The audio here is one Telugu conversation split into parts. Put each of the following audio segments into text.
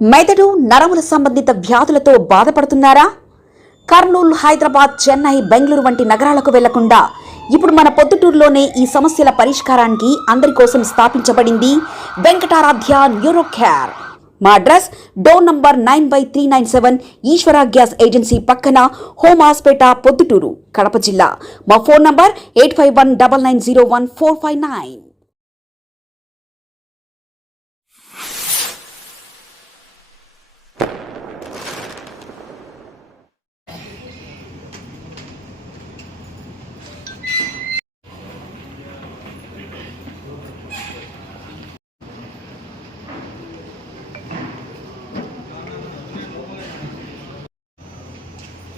మెదడు నరముల సంబంధిత వ్యాధులతో బాధపడుతున్నారా? కర్నూలు, హైదరాబాద్, చెన్నై, బెంగళూరు వంటి నగరాలకు వెళ్లకుండా ఇప్పుడు మన పొద్దుటూరులోనే ఈ సమస్యల పరిష్కారానికి అందరి కోసం స్థాపించబడింది వెంకటారాధ్య న్యూరో కేర్. మా అడ్రస్ డోర్ నంబర్ 9/397 ఈశ్వర గ్యాస్ ఏజెన్సీ పక్కన, హోమాస్పేట, పొద్దుటూరు, కడప జిల్లా. మా ఫోన్ నంబర్ 8519901459.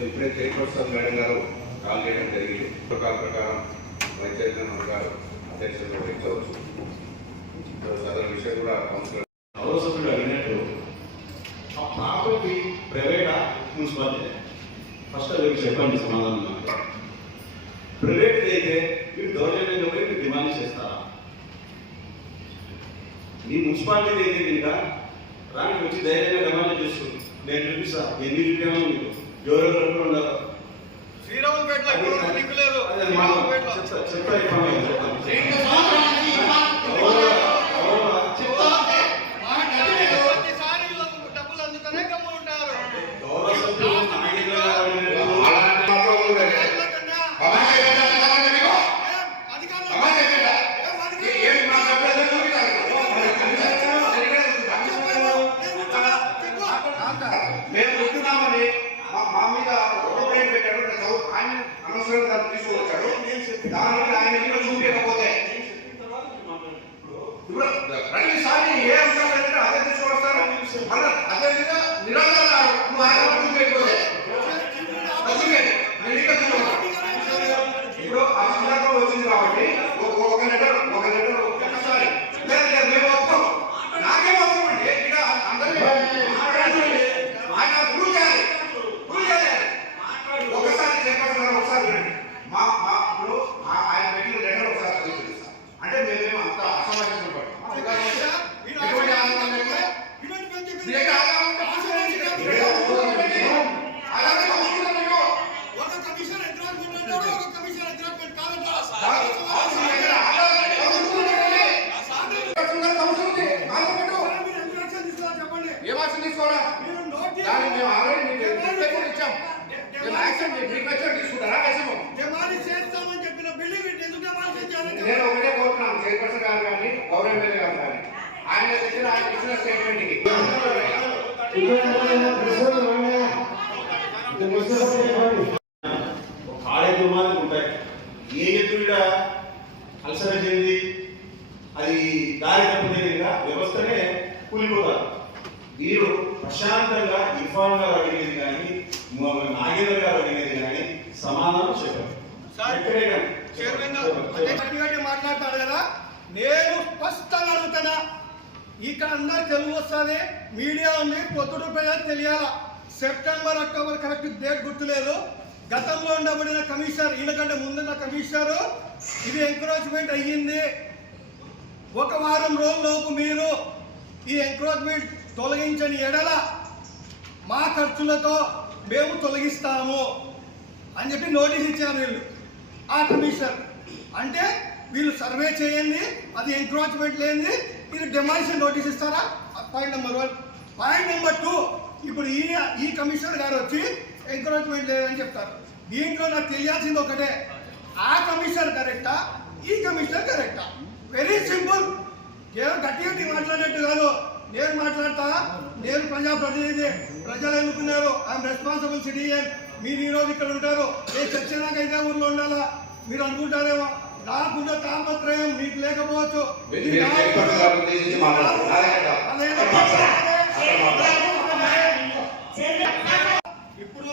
ఇప్పుడే చైర్పర్సన్ మేడం గారు కాల్ చేయడం జరిగింది. ప్రోటోకాల్ ప్రకారం వైస్ చైర్మన్ గారు అధ్యక్షతను వహించవచ్చు. సదరు విషయం కూడా కౌన్సిలర్ అవసరం అడిగినట్టు ఆ ప్రాపర్టీ ప్రైవేటా మున్సిపాలిటీ? ఫస్ట్ అది చెప్పండి సమాధానం. ప్రైవేట్ అయితే మీరు దౌర్జన్యంగా పోయి మీరు డిమాండ్ చేస్తారా? మీ మున్సిపాలిటీ అయితే కనుక రానికి వచ్చి ధైర్యంగా డిమాండ్ చేస్తుంది. నేను చూపిస్తా ఎన్ని చూపాను మీకు ఎవరెవరు ఉన్నారు. నేను ఒకటే కోరుతున్నాను, చైర్పర్సన్ గారు కానీ గౌరవ ఎమ్మెల్యే గారు కానీ ఆయన ఇచ్చిన స్టేట్మెంట్కి ఆడైతే మాదిరి ఉంటాయి. ఏ ఎత్తుగా అలసట చెంది అది దారి తప్పితే వ్యవస్థనే కూలిపోతారు. మీరు ప్రశాంతంగా ఇర్ఫాన్ గారు అడిగేది కానీ నాగేంద్ర గారు అడిగేది కానీ సమాధానం చెప్పారు. మాట్లాడతాడు కదా, నేను స్పష్టంగా అడుగుతానా, ఇక్కడ అందరు తెలుగు వస్తుంది, మీడియా ఉంది, పొద్దుడు ప్రజలు తెలియాలా. సెప్టెంబర్, అక్టోబర్ కరెక్ట్ డేట్ గుర్తులేదు. గతంలో ఉండబడిన కమిషనర్, ఈయనకంటే ముందున్న కమిషనర్ ఇది ఎంక్రోచ్మెంట్ అయ్యింది, 1 వారం రోజుల్లోపు మీరు ఈ ఎంక్రోచ్మెంట్ తొలగించని ఎడల మా ఖర్చులతో మేము తొలగిస్తాము అని చెప్పి నోటీస్ ఇచ్చారు వీళ్ళు. ఆ కమిషనర్ అంటే వీళ్ళు సర్వే చేయండి, అది ఎంక్రోచ్మెంట్ లేనిది మీరు డెమాలిషన్ నోటీస్ ఇస్తారా? Point number 1. పాయింట్ నెంబర్ 2, ఇప్పుడు ఈ కమిషనర్ గారు వచ్చి ఎంక్రోచ్మెంట్ లేదని చెప్తారు. దీంట్లో నాకు తెలియాల్సింది ఒకటే, ఆ కమిషనర్ కరెక్టా, ఈ కమిషనర్ కరెక్టా? Very simple. నేను గట్టి మాట్లాడినట్టు కాదు, నేను మాట్లాడతా, నేను ప్రజాప్రతినిధి, ప్రజలు ఎన్నుకున్నారు, ఐఎమ్ రెస్పాన్సిబుల్ సిటిజన్. మీరు ఈరోజు ఇక్కడ ఉంటారు, నేను చచ్చినాక ఇదే ఊర్లో ఉండాలా మీరు అనుకుంటారేమో. నాకున్న తాపత్రయం మీకు లేకపోవచ్చు. ఇప్పుడు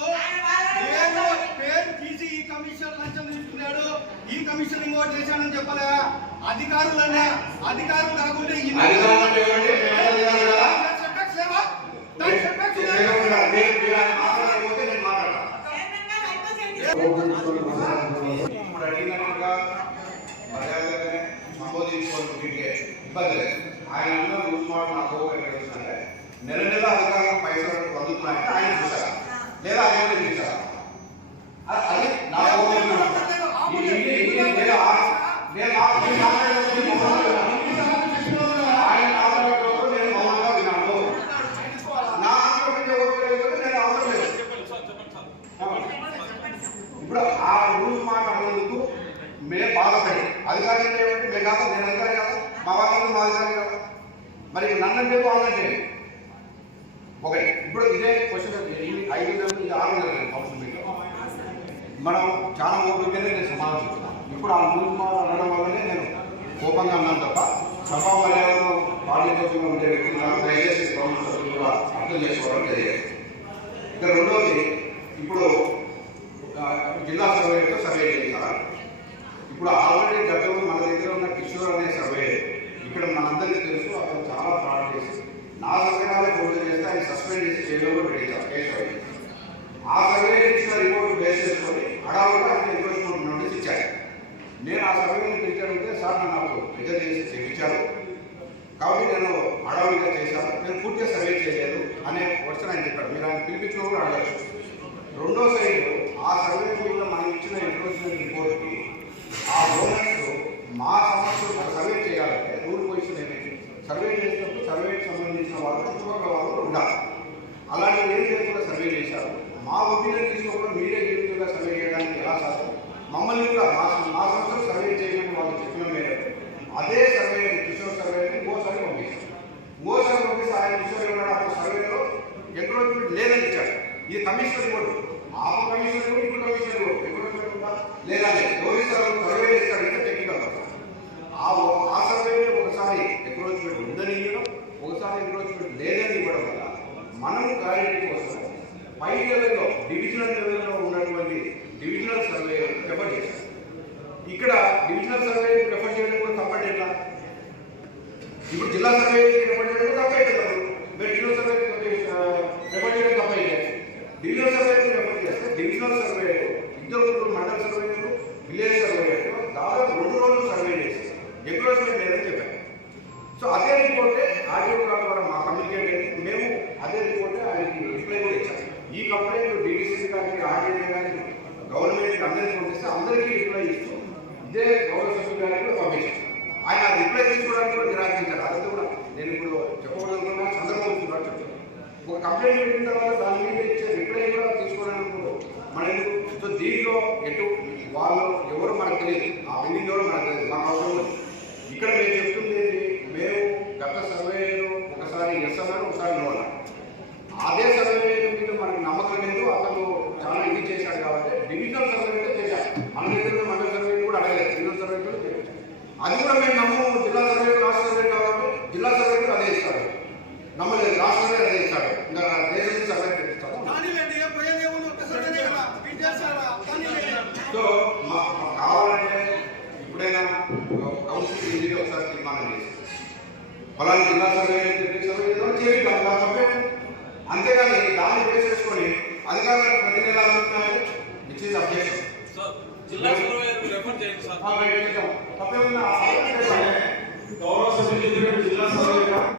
నేను పేరు తీసి ఈ కమిషన్ లంచం తీసుకున్నాడు, ఈ కమిషన్ ఇంకోటి చేశానని చెప్పలే. అధికారులన్నా అధికారులు కాకుండా సంబోధించుకోవడానికి ఇబ్బంది లేదు. ఆయన యూజ్ మాట నాకు నెల నెల లేదా ఏమైనా చేశారా? అది నా ఆయన నేను మౌనంగా విన్నాను. నా నేను అవసరం లేదు. ఇప్పుడు ఆ రూల్ మాట అన్నందుకు మేము బాధపడి అధికారి అంటే మేము కాదు, నేను అధికారి కాదు, మా వాళ్ళు మా అధికారి కాదు. మరి నన్నంటే వాళ్ళంటే ఒకటి. ఇప్పుడు ఇదే క్వశ్చన్ 5 నెలలు 6 నెలలు కౌన్సిల్ మీటింగ్ మనం చాలా ఓపికనే నేను సమాధానం చెప్తున్నాను. ఇప్పుడు ఆ రూల్ మాట అనడం వల్లనే నేను కోపంగా అన్నాను తప్ప సభా మర్యాదను పార్టీలో ఉండే వ్యక్తులు దయచేసి గవర్నమెంట్ సభ్యులు కూడా అర్థం చేసుకోవడం జరిగేది. ఇక రెండవది, ఇప్పుడు జిల్లా సర్వేతో సర్వే చేస్తారు. ఇప్పుడు ఆల్రెడీ గతంలో మన దగ్గర ఉన్న కిషోర్ అనే సర్వే ఇక్కడ మనందరికీ తెలుసు, అతను చాలా ఫ్రాడ్ చేసి నా సర్వేనాలే ఫోటో చేస్తే ఆయన సస్పెండ్ చేసి జైల్లో పెట్టించారు కేసు. ఆ సర్వే ఇచ్చిన రిపోర్ట్ బేస్ చేసుకొని అడావుగా ఆయన ఎన్ఫోర్స్మెంట్ నోటీస్ ఇచ్చారు. నేను ఆ సర్వేని పిలిచాడంటే సార్ నాకు ప్రెజర్ చేసి చెప్పించారు కాబట్టి నేను అడావుడిగా చేశాను, నేను పూర్తిగా సర్వే చేయలేదు అనే వర్షన్ ఆయన చెప్పాడు. మీరు ఆయన పిలిపించిన కూడా అడగచ్చు. రెండో సైడ్ ఆ సర్వే కూడా మనం ఇచ్చిన ఎన్ఫోర్స్మెంట్ రిపోర్ట్కి ఆ ఓనర్స్ మా సమస్యలు సర్వే చేయాలంటే రూల్ పొజిషన్ ఏమైంది, సర్వే చేసినప్పుడు సర్వేకి సంబంధించిన వాళ్ళు చుట్టుపక్కల వాళ్ళు ఉండాలి. అలాంటి ఏం లేకుండా సర్వే చేశారు. మా ఒపీనియన్ తీసుకోకుండా మీరే ఏ విధంగా సర్వే చేయడానికి ఎలా సాధ్యం? మమ్మల్ని కూడా మా సంస్థలు సర్వే చేయమని వాళ్ళు చెప్పిన మేరకు అదే సర్వే కిషోర్ సర్వేని ఇంకోసారి పంపిస్తాం. ఇంకోసారి పంపిస్తే ఆయన కిషోర్ ఉన్నాడు సర్వేలో ఎంక్రోచ్మెంట్ లేదని ఇచ్చాడు. ఇది కమిషనర్ కూడా ఆ కమిషనర్ కూడా ఇప్పుడు కమిషనర్ కూడా ఎంక్రోచ్మెంట్ ఉందా లేదా ఎవరి సర్వే చేస్తాడు ఇంకా టెక్నికల్ ఆ సర్వే ఒకసారి ఎంక్రోచ్మెంట్ ఉందని ఇవ్వడం, ఒకసారి ఎంక్రోచ్మెంట్ లేదని ఇవ్వడం వల్ల మనం క్లారిటీ కోసం పై లెవెల్లో డివిజనల్ లెవెల్లో ఉన్నటువంటి డివిజనల్ సర్వే ప్రిఫర్ చేశారు. ఇక్కడ డివిజనల్ సర్వే ప్రిఫర్ చేయడం కూడా తప్పండి. ఎట్లా ఇప్పుడు జిల్లా సర్వే ప్రిఫర్ చేయడం తప్పైతే మీరు డివిజనల్ సర్వే ప్రిఫర్ చేయడం తప్పైతే డివిజనల్ సర్వే ప్రిఫర్ చేస్తే డివిజనల్ సర్వే ఇద్దరు మండల సర్వేలు విలేజ్ సర్వేలు దాదాపు 2 రోజులు సర్వే చేసి ఎంక్రోచ్మెంట్ లేదని చెప్పారు. సో అదే రిపోర్టే ఆడియో కాల్ ద్వారా మా కమ్యూనికేట్ అయింది. మేము అదే రిపోర్టే ఆయనకి రిప్లై కూడా ఇచ్చాం. ఈ కంప్లైంట్ డీడీసీ గారికి ఆర్డీఏ గారికి గవర్నమెంట్కి అందరికీ పంపిస్తే అందరికీ రిప్లై ఇస్తూ ఇదే గౌరవ సభ్యులు గారికి కూడా పంపించాం. ఆయన రిప్లై తీసుకోవడానికి కూడా నిరాకరించారు. అదంతా కూడా నేను ఇప్పుడు చెప్పకూడదుకున్న సందర్భం కూడా చెప్తాను. ఒక కంప్లైంట్ పెట్టిన తర్వాత దాని మీద ఇచ్చే రిప్లై కూడా తీసుకోవడానికి మనం సో దీంట్లో ఎటు వాళ్ళు ఎవరు మనకు తెలియదు, ఆ బిల్డింగ్ ఎవరు మనకు తెలియదు, మాకు అవసరం లేదు. ఇక్కడ మేము చెప్తుంది మేము గత సర్వేలో ఒకసారి ఎస్ అన్నారు, ఒకసారి నో అన్నారు. అదే సర్వే మీద మనకు నమ్మకం లేదు, అతను చాలా ఇది చేశాడు కాబట్టి డివిజనల్ సర్వే చేశారు. మన దగ్గర మండల సర్వే కూడా అడగలేదు, డివిజనల్ సర్వే కూడా చేశారు. అది కూడా మేము నమ్మము. జిల్లా సర్వే రాష్ట్ర సర్వే కాబట్టి జిల్లా సర్వే కూడా అదే ఇస్తాడు, నమ్మలేదు. రాష్ట్ర సర్వే అదే ఇస్తాడు, ఇంకా దేశం సర్వే పెట్టిస్తాడు. సో కావాలంటే ఇప్పుడైనా కౌన్సిల్ ఇది ఒకసారి తీర్మానం చేసి పలానా జిల్లా సర్వే చేద్దాం తప్పే. అంతేగాని దాన్ని బేస్ చేసుకొని అధికారులు ప్రతి నెల ఇచ్చేది అబ్జెక్షన్ జిల్లా సర్వే రెఫర్ చేయండి సార్. తప్పేమన్నా